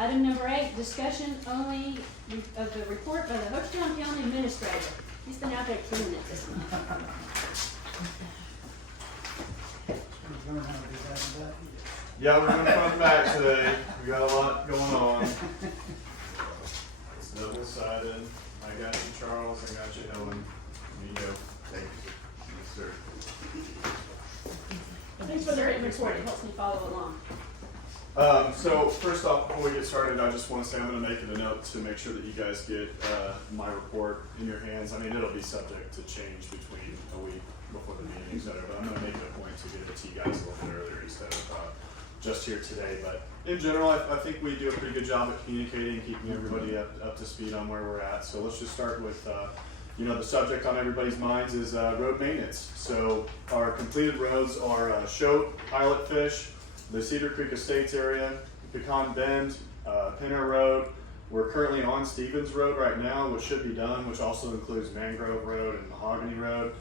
Item number 8, discussion only of the report by the Hochatown Town Administrator. He's been out there killing it this month. Yeah, we're gonna come back today. We got a lot going on. It's double-sided. I got you, Charles. I got you, Ellen. There you go. Thank you. Yes, sir. Thanks for the written report. It helps me follow along. So first off, before we get started, I just want to say I'm going to make it a note to make sure that you guys get my report in your hands. I mean, it'll be subject to change between a week before the meeting, etc. But I'm going to make it a point to get it to you guys a little bit earlier instead of just here today. But in general, I think we do a pretty good job at communicating, keeping everybody up to speed on where we're at. So let's just start with, the subject on everybody's minds is road maintenance. So our completed roads are Choate, Pilotfish, the Cedar Creek Estates area, Pecan Bend, Pinner Road. We're currently on Stevens Road right now, which should be done, which also includes Mangrove Road and Mahogany Road.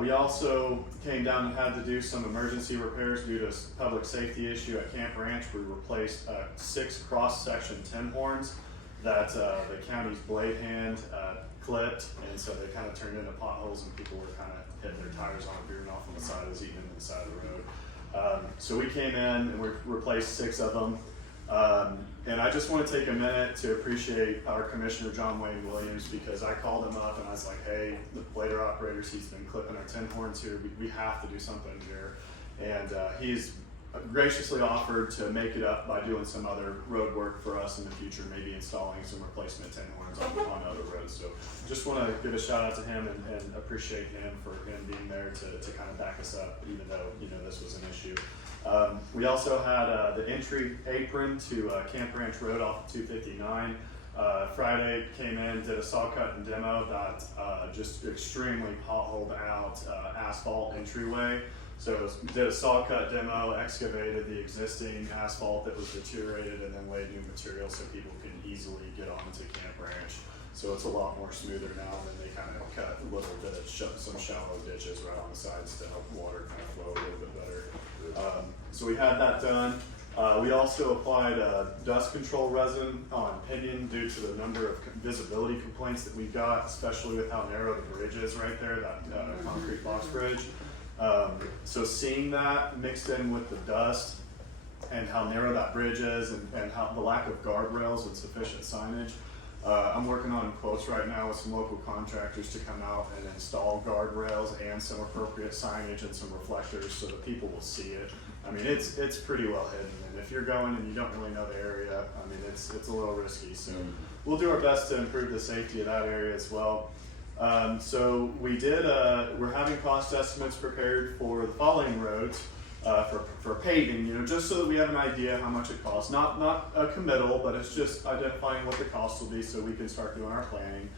We also came down and had to do some emergency repairs due to a public safety issue at Camp Ranch. We replaced 6 cross-section tin horns that the county's blade hand clipped, and so they kind of turned into potholes, and people were kind of hitting their tires on it, veering off on the side, was eating into the side of the road. So we came in and we replaced 6 of them. And I just want to take a minute to appreciate our Commissioner John Wayne Williams, because I called him up and I was like, hey, the blader operators, he's been clipping our tin horns here. We have to do something here. And he's graciously offered to make it up by doing some other road work for us in the future, maybe installing some replacement tin horns on other roads. So just want to give a shout out to him and appreciate him for him being there to kind of back us up, even though this was an issue. We also had the entry apron to Camp Ranch Road off of 259. Friday came in, did a saw cut and demo that just extremely potholed out asphalt entryway. So did a saw cut demo, excavated the existing asphalt that was deteriorated, and then laid new material so people can easily get onto Camp Ranch. So it's a lot more smoother now, and then they kind of cut a little bit of some shallow ditches right on the sides to help water kind of flow a little bit better. So we had that done. We also applied dust control resin on Pinion due to the number of visibility complaints that we got, especially with how narrow the bridge is right there, that concrete box bridge. So seeing that mixed in with the dust and how narrow that bridge is, and how the lack of guardrails and sufficient signage, I'm working on quotes right now with some local contractors to come out and install guardrails and some appropriate signage and some reflectors so that people will see it. I mean, it's pretty well hidden, and if you're going and you don't really know the area, I mean, it's a little risky. So we'll do our best to improve the safety of that area as well. So we did, we're having cost estimates prepared for the following roads for paving, just so that we have an idea how much it costs. Not a committal, but it's just identifying what the cost will be so we can start doing our planning.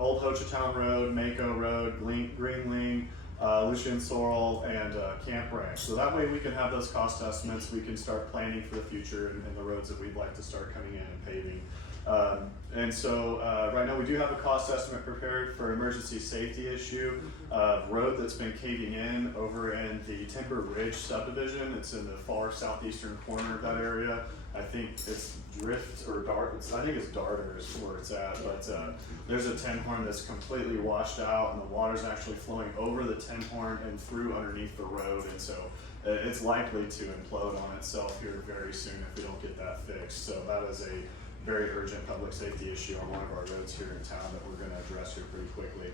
Old Hochatown Road, Mako Road, Greenling, Lucian Sorrel, and Camp Ranch. So that way we can have those cost estimates, we can start planning for the future and the roads that we'd like to start coming in and paving. And so right now we do have a cost estimate prepared for emergency safety issue, road that's been caving in over in the Timber Ridge subdivision. It's in the far southeastern corner of that area. I think it's Drift or Dart. I think it's Darter is where it's at, but there's a tin horn that's completely washed out, and the water's actually flowing over the tin horn and through underneath the road, and so it's likely to implode on itself here very soon if we don't get that fixed. So that is a very urgent public safety issue on one of our roads here in town that we're going to address here pretty quickly.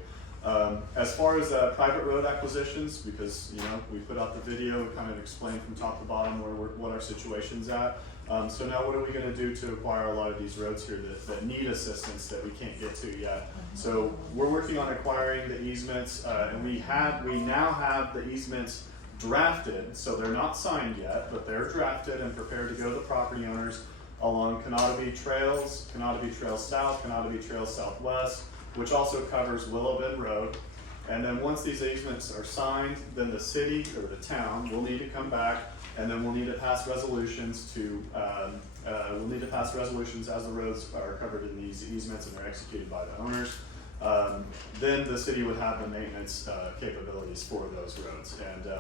As far as private road acquisitions, because we put out the video and kind of explained from top to bottom what our situation's at. So now what are we going to do to acquire a lot of these roads here that need assistance that we can't get to yet? So we're working on acquiring the easements, and we now have the easements drafted. So they're not signed yet, but they're drafted and prepared to go to the property owners along Canottoby Trails, Canottoby Trails South, Canottoby Trails Southwest, which also covers Willow Bend Road. And then once these easements are signed, then the city or the town will need to come back, and then we'll need to pass resolutions as the roads are covered in these easements and they're executed by the owners. Then the city would have the maintenance capabilities for those roads. And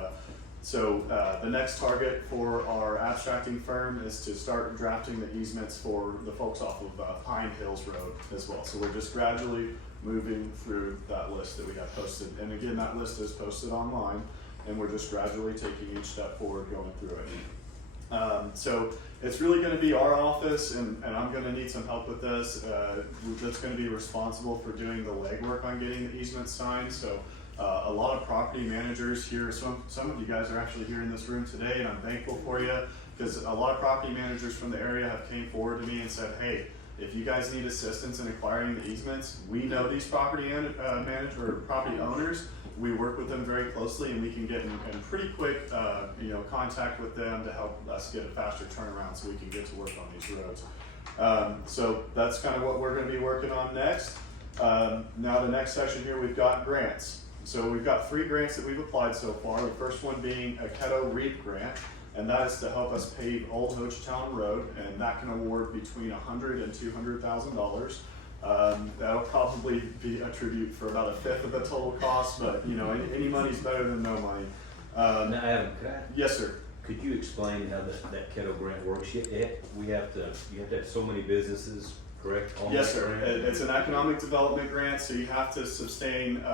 So the next target for our abstracting firm is to start drafting the easements for the folks off of Pine Hills Road as well. So we're just gradually moving through that list that we have posted. And again, that list is posted online, and we're just gradually taking each step forward going through it. So it's really going to be our office, and I'm going to need some help with this, that's going to be responsible for doing the legwork on getting the easement signed. So a lot of property managers here, some of you guys are actually here in this room today, and I'm thankful for you, because a lot of property managers from the area have came forward to me and said, hey, if you guys need assistance in acquiring the easements, we know these property property owners. We work with them very closely, and we can get in pretty quick contact with them to help us get a faster turnaround so we can get to work on these roads. So that's kind of what we're going to be working on next. Now the next section here, we've got grants. So we've got 3 grants that we've applied so far. The first one being a Keto REAP grant, and that is to help us pave Old Hochatown Road, and that can award between $100,000 and $200,000. That'll probably be a tribute for about 1/5 of the total cost, but any money's better than no money. Now, Adam, Yes, sir. could you explain how that Keto grant works? You have to have so many businesses, correct? On Yes, that sir. grant? It's an economic development grant, so you have to sustain,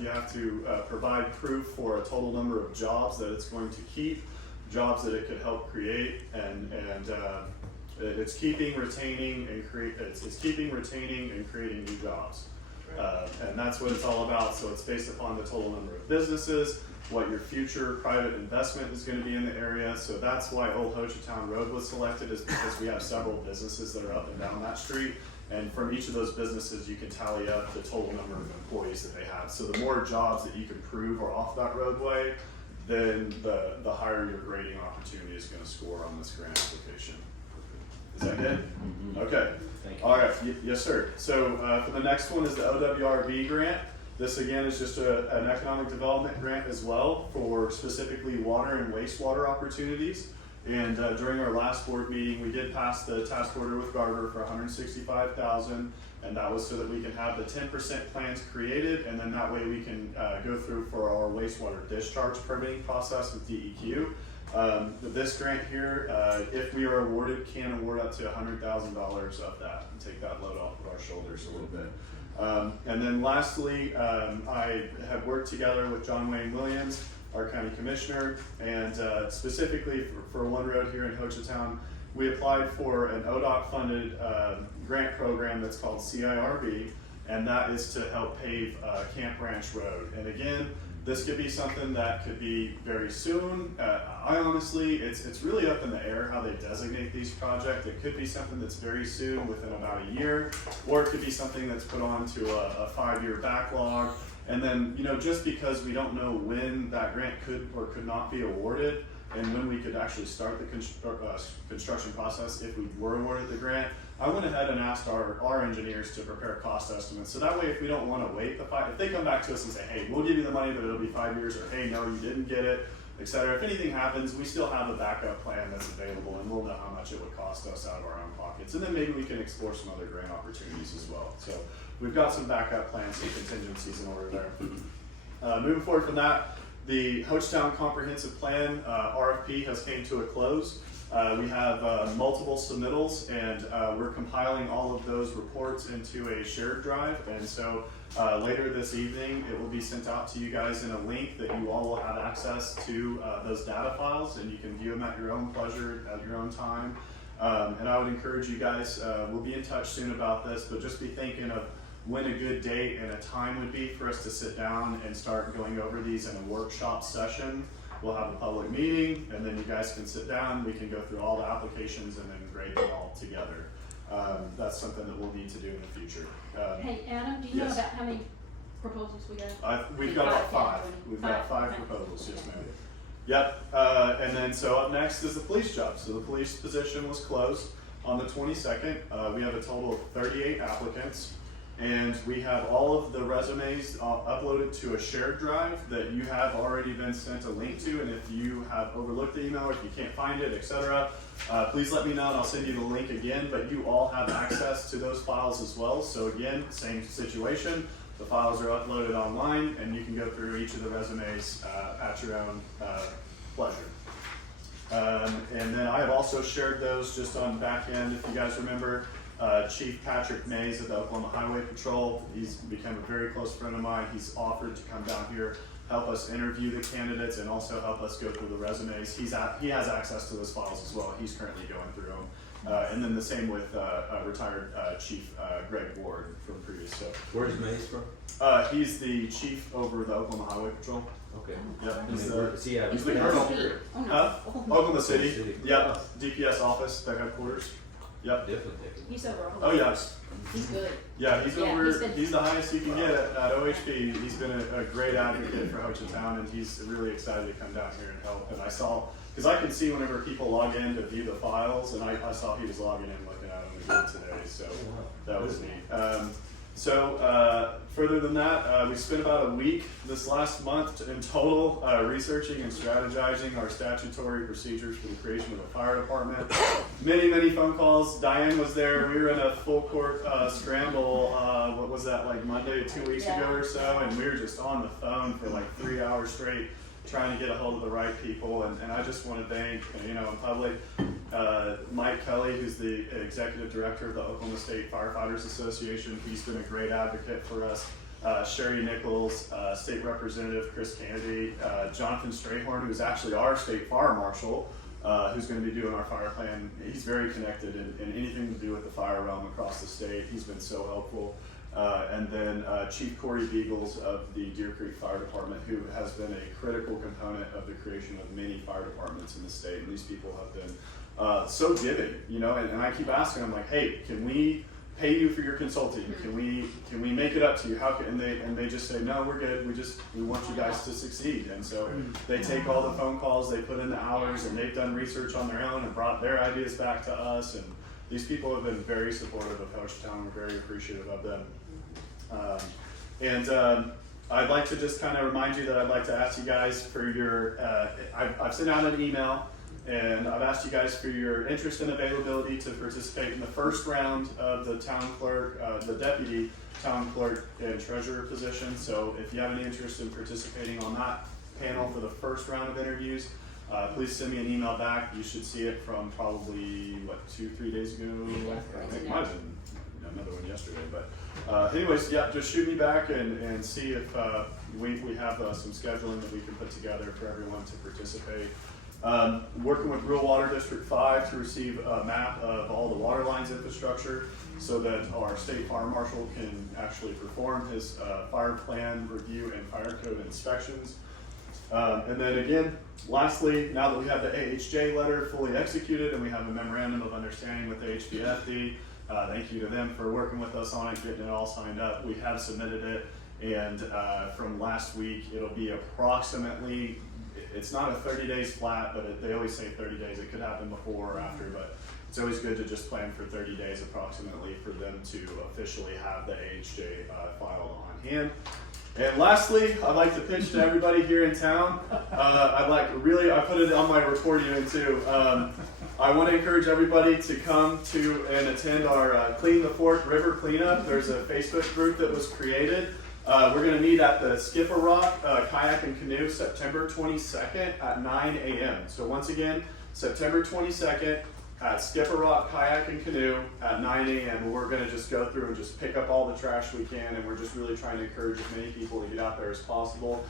you have to provide proof for a total number of jobs that it's going to keep, jobs that it could help create, and it's keeping, retaining, and creating new jobs. And that's what it's all about. So it's based upon the total number of businesses, what your future private investment is going to be in the area. So that's why Old Hochatown Road was selected, is because we have several businesses that are up and down that street. And from each of those businesses, you can tally up the total number of employees that they have. So the more jobs that you can prove are off that roadway, then the higher your grading opportunity is going to score on this grant application. Is that good? Mm-hmm. Okay. Thank you. All right. Yes, sir. So for the next one is the OWRB grant. This again is just an economic development grant as well for specifically water and wastewater opportunities. And during our last board meeting, we did pass the task order with Garber for $165,000, and that was so that we can have the 10% plans created, and then that way we can go through for our wastewater discharge permitting process with DEQ. This grant here, if we are awarded, can award up to $100,000 of that and take that load off of our shoulders a little bit. And then lastly, I have worked together with John Wayne Williams, our county commissioner, and specifically for one road here in Hochatown, we applied for an ODOT funded grant program that's called CIRB, and that is to help pave Camp Ranch Road. And again, this could be something that could be very soon. I honestly, it's really up in the air how they designate these projects. It could be something that's very soon, within about a year, or it could be something that's put onto a 5-year backlog. And then, just because we don't know when that grant could or could not be awarded, and when we could actually start the construction process if we were awarded the grant, I went ahead and asked our engineers to prepare cost estimates. So that way, if we don't want to wait if they come back to us and say, hey, we'll give you the money, but it'll be 5 years, or hey, no, you didn't get it, etc. If anything happens, we still have a backup plan that's available, and we'll know how much it would cost us out of our own pockets. And then maybe we can explore some other grant opportunities as well. So we've got some backup plans and contingencies in order there. Moving forward from that, the Hochatown Comprehensive Plan RFP has came to a close. We have multiple submittals, and we're compiling all of those reports into a shared drive. And so later this evening, it will be sent out to you guys in a link that you all will have access to those data files, and you can view them at your own pleasure, at your own time. And I would encourage you guys, we'll be in touch soon about this, but just be thinking of when a good date and a time would be for us to sit down and start going over these in a workshop session. We'll have a public meeting, and then you guys can sit down, we can go through all the applications and then grade them all together. That's something that we'll need to do in the future. Hey, Adam, do you know Yes. about how many proposals we got? We've got about 5. 20. We've got 5 okay. proposals, yes ma'am. Yep, and then so up next is the police job. So the police position was closed on the 22nd. We have a total of 38 applicants. And we have all of the resumes uploaded to a shared drive that you have already been sent a link to. And if you have overlooked the email, or if you can't find it, etc., please let me know and I'll send you the link again. But you all have access to those files as well. So again, same situation. The files are uploaded online, and you can go through each of the resumes at your own pleasure. And then I have also shared those just on back end, if you guys remember, Chief Patrick Mays of the Oklahoma Highway Patrol. He's become a very close friend of mine. He's offered to come down here, help us interview the candidates, and also help us go through the resumes. He has access to those files as well. He's currently going through them. And then the same with retired Chief Greg Ward from previous. So Where's Mays from? he's the chief over the Oklahoma Highway Patrol. Okay. Yep, He's he's the colonel. Oh, no. Huh? Oklahoma City. City. Yep, DPS office, the headquarters. Yep. Definitely take it. He's over all. Oh yes. He's good. Yeah, he's Yeah, over. He's the highest you can get at OHP. He's been a great advocate for Hochatown, and he's really excited to come down here and help. And I saw, because I can see whenever people log in to view the files, and I saw he was logging in looking at them again today. So that was neat. Further than that, we spent about a week this last month in total researching and strategizing our statutory procedures for the creation of a fire department. Many phone calls. Diane was there. We were in a full court scramble. What was that, like Monday, 2 weeks ago or so? And we were just on the phone for like 3 hours straight, trying to get a hold of the right people. And I just want to thank, in public, Mike Kelly, who's the executive director of the Oklahoma State Firefighters Association. He's been a great advocate for us. Sherry Nichols, state representative Chris Kennedy, Jonathan Strayhorn, who's actually our state fire marshal, who's going to be doing our fire plan. He's very connected in anything to do with the fire realm across the state. He's been so helpful. And then Chief Corey Beagles of the Deer Creek Fire Department, who has been a critical component of the creation of many fire departments in the state. And these people have been so giving, and I keep asking them, like, hey, can we pay you for your consulting? Can we make it up to you? How can, and they just say, no, we're good. We want you guys to succeed. And so they take all the phone calls, they put in the hours, and they've done research on their own and brought their ideas back to us. And these people have been very supportive of Hochatown. We're very appreciative of them. I'd like to just kind of remind you that I'd like to ask you guys for your, I've sent out an email, and I've asked you guys for your interest and availability to participate in the first round of the town clerk, the deputy town clerk and treasurer position. So if you have any interest in participating on that panel for the first round of interviews, please send me an email back. You should see it from probably, 2-3 days ago? I think it might have been another one yesterday. But anyways, yeah, just shoot me back and see if we have some scheduling that we can put together for everyone to participate. Working with Rural Water District 5 to receive a map of all the water lines infrastructure so that our state fire marshal can actually perform his fire plan review and fire code inspections. And then again, lastly, now that we have the AHJ letter fully executed and we have a memorandum of understanding with the HBFD, thank you to them for working with us on it, getting it all signed up. We have submitted it, and from last week, it'll be approximately, it's not a 30 days flat, but they always say 30 days. It could happen before or after, but it's always good to just plan for 30 days approximately for them to officially have the AHJ file on hand. And lastly, I'd like to pitch to everybody here in town. I put it on my report even too. I want to encourage everybody to come to and attend our Clean the Fork River Cleanup. There's a Facebook group that was created. We're going to meet at the Skipper Rock Kayak and Canoe September 22nd at 9 a.m. So once again, September 22nd at Skipper Rock Kayak and Canoe at 9 a.m. We're going to just go through and just pick up all the trash we can, and we're just really trying to encourage as many people to get out there as possible.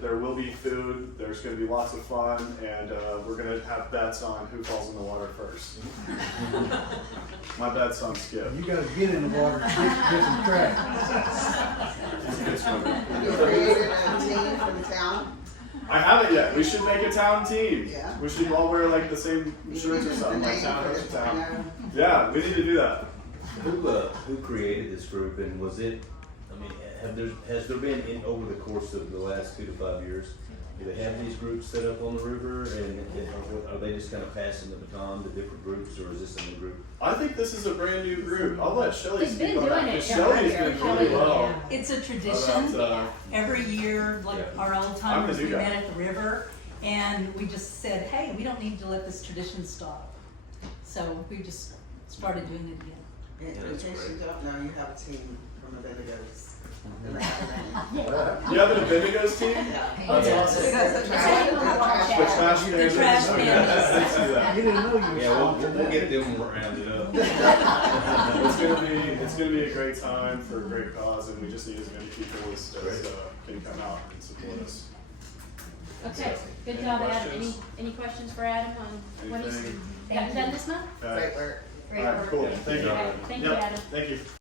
There will be food, there's going to be lots of fun, and we're going to have bets on who falls in the water first. My bet's on Skip. You gotta get in the water, get some track. He's a good swimmer. You created a team for the town? I haven't yet. We should make a town team. Yeah. We should all wear like the same shirts or something, like town versus town. Yeah, we need to do that. Who created this group, and was it, has there been over the course of the last 2 to 5 years, do they have these groups set up on the river, and are they just kind of passing the baton to different groups, or is this a new group? I think this is a brand new group. I'll let Shelly They've speak been on that, doing it because down Shelly's here. been really well. It's a tradition. About, Every year, like Yeah. our old I'm timers, the new we guy. met at the river, and we just said, hey, we don't need to let this tradition stop. So we just started doing it again. In case you don't know, you have a team from a bit ago. Never happened. You have an Bendigo's team? Oh, yeah. awesome. Because the trash- The trash The pandas? trash Okay, pandas. let's do that. You didn't know you were Yeah, sponsored we'll that. get them when we're rounded up. It's gonna be a great time for a great cause, and we just need as many people as can come out and support us. Okay, good Any job, Adam. questions? Any questions for Adam on what he's Anything? gotten done this month? Okay. Great work. Great All right, work. cool. Thank you. Okay, thank you, Yep, Adam. Thank you.